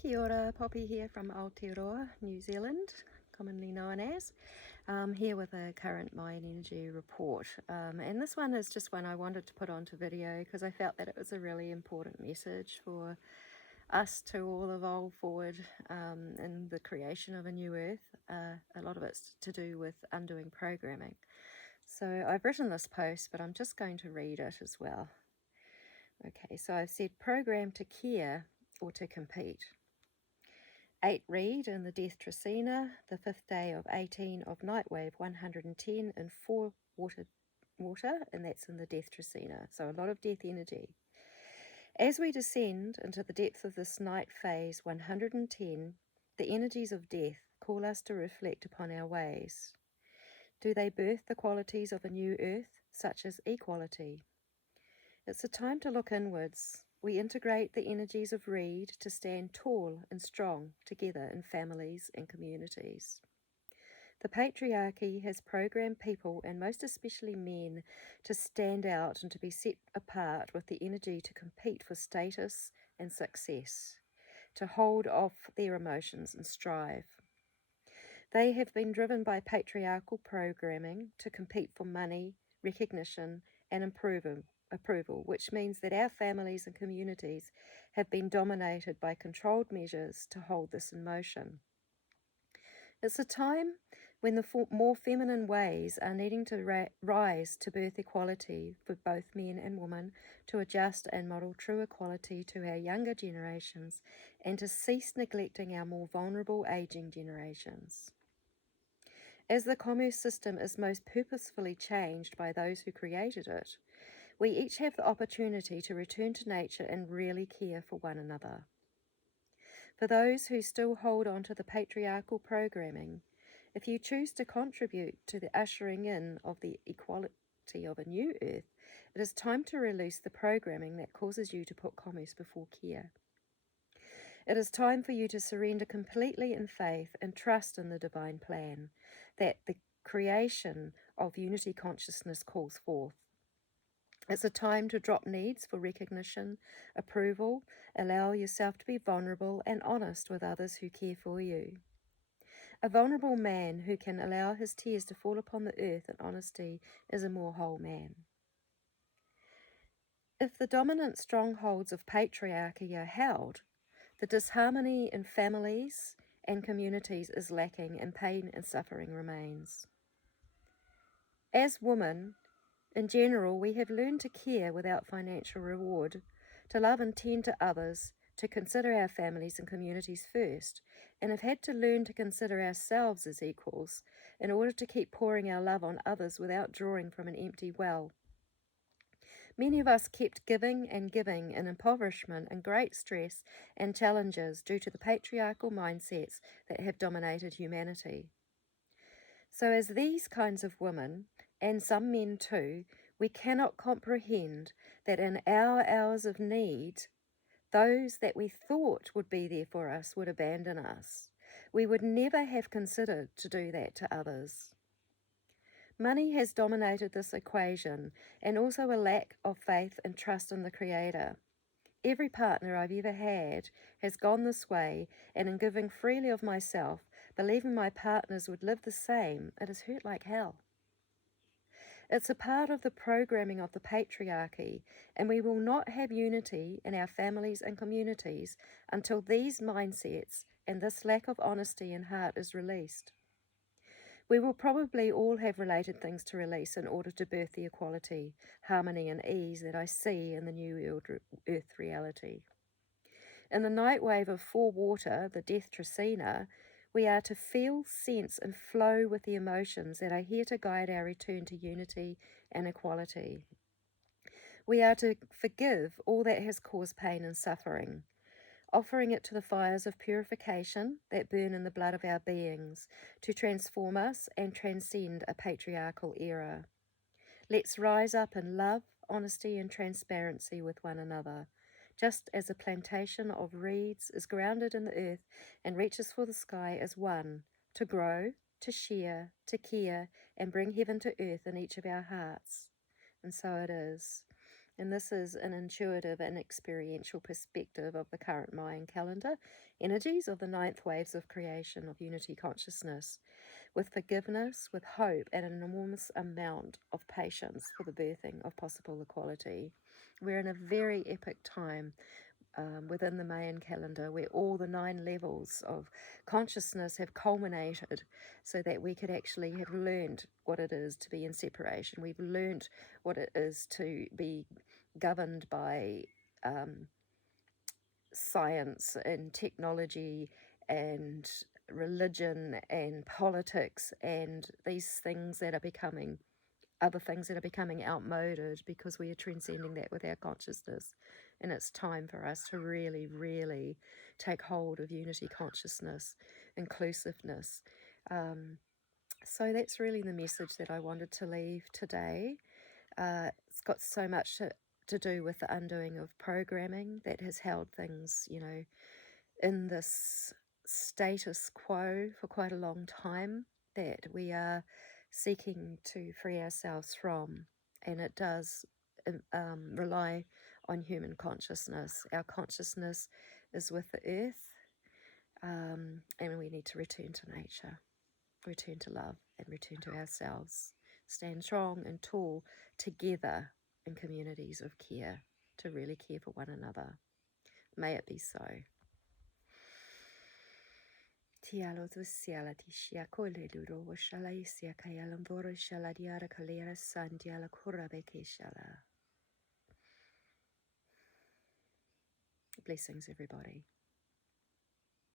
Kia ora, Poppy here from Aotearoa, New Zealand, commonly known as. Here with a current Mind Energy report. And this one is just one I wanted to put onto video because I felt that it was a really important message for us to all evolve forward in the creation of a new earth. A lot of it's to do with undoing programming. So I've written this post, but I'm just going to read it as well. Okay, so I've said program to care or to compete. 8 read in the Death Trecena, the 5th day of 18 of NIGHTWAVE 110 in 4 water, and that's in the Death Trecena. So a lot of death energy. As we descend into the depth of this night phase 110, the energies of death call us to reflect upon our ways. Do they birth the qualities of a new earth, such as equality? It's a time to look inwards. We integrate the energies of Reed to stand tall and strong together in families and communities. The patriarchy has programmed people, and most especially men, to stand out and to be set apart with the energy to compete for status and success, to hold off their emotions and strive. They have been driven by patriarchal programming to compete for money, recognition, and approval, which means that our families and communities have been dominated by controlled measures to hold this in motion. It's a time when the more feminine ways are needing to rise to birth equality for both men and women, to adjust and model true equality to our younger generations, and to cease neglecting our more vulnerable aging generations. As the commerce system is most purposefully changed by those who created it, we each have the opportunity to return to nature and really care for one another. For those who still hold on to the patriarchal programming, if you choose to contribute to the ushering in of the equality of a new earth, it is time to release the programming that causes you to put commerce before care. It is time for you to surrender completely in faith and trust in the divine plan that the creation of unity consciousness calls forth. It's a time to drop needs for recognition, approval, allow yourself to be vulnerable and honest with others who care for you. A vulnerable man who can allow his tears to fall upon the earth in honesty is a more whole man. If the dominant strongholds of patriarchy are held, the disharmony in families and communities is lacking, and pain and suffering remains. As women, in general, we have learned to care without financial reward, to love and tend to others, to consider our families and communities first, and have had to learn to consider ourselves as equals in order to keep pouring our love on others without drawing from an empty well. Many of us kept giving in impoverishment and great stress and challenges due to the patriarchal mindsets that have dominated humanity. So as these kinds of women, and some men too, we cannot comprehend that in our hours of need, those that we thought would be there for us would abandon us. We would never have considered to do that to others. Money has dominated this equation, and also a lack of faith and trust in the Creator. Every partner I've ever had has gone this way, and in giving freely of myself, believing my partners would live the same, it has hurt like hell. It's a part of the programming of the patriarchy, and we will not have unity in our families and communities until these mindsets and this lack of honesty in heart is released. We will probably all have related things to release in order to birth the equality, harmony, and ease that I see in the new earth reality. In the night wave of 4 water, the Death Trecena, we are to feel, sense, and flow with the emotions that are here to guide our return to unity and equality. We are to forgive all that has caused pain and suffering, offering it to the fires of purification that burn in the blood of our beings to transform us and transcend a patriarchal era. Let's rise up in love, honesty, and transparency with one another, just as a plantation of reeds is grounded in the earth and reaches for the sky as one, to grow, to share, to care, and bring heaven to earth in each of our hearts. And so it is. And this is an intuitive and experiential perspective of the current Mayan calendar, energies of the ninth waves of creation of unity consciousness, with forgiveness, with hope, and an enormous amount of patience for the birthing of possible equality. We're in a very epic time within the Mayan calendar, where all the 9 levels of consciousness have culminated so that we could actually have learned what it is to be in separation. We've learned what it is to be governed by science and technology and religion and politics and these things that are becoming other things that are becoming outmoded, because we are transcending that with our consciousness. And it's time for us to really, really take hold of unity consciousness, inclusiveness. So that's really the message that I wanted to leave today. It's got so much to do with the undoing of programming that has held things, you know, in this status quo for quite a long time, that we are seeking to free ourselves from. And it does rely on human consciousness. Our consciousness is with the earth, and we need to return to nature, return to love, and return to ourselves. Stand strong and tall together in communities of care, to really care for one another. May it be so. Tialo tu siala ti shia kole duro washala isia kayalam voro shala diara kalera sandiala kurabe shala. Blessings, everybody.